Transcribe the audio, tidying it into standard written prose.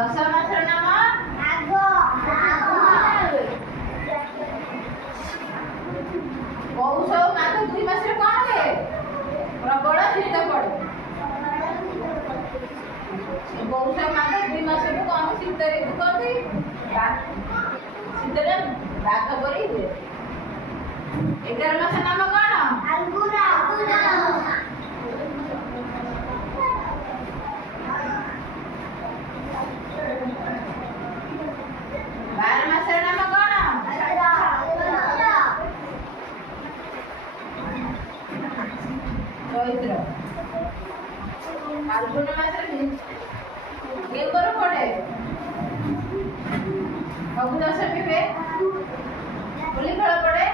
ଦଶ ମାସର ନାମ ପୌଷ ଓ ମାଘ ଦୁଇ ମାସରେ କଣ ହୁଏ? ପ୍ରବଳ ଶୀତ ପଡେ। ପୌଷ ମାଘ ଦୁଇ ମାସକୁ କଣ ଶୀତ ଋତୁ କହନ୍ତି? ଶୀତରେ ବାଘ ପରି ହୁଏ। 11 ମାସ ନାମ କଣ? 12 ମାସର ନାମ କଣ? ଚୈତ୍ର। ଫାଲ୍ଗୁନ ମାସରେ କେଉଁର ପଡେ? ଫଗୁ ଦଶମୀ ହୁଏ। ହୋଲି ଖେଳ ପଡେ।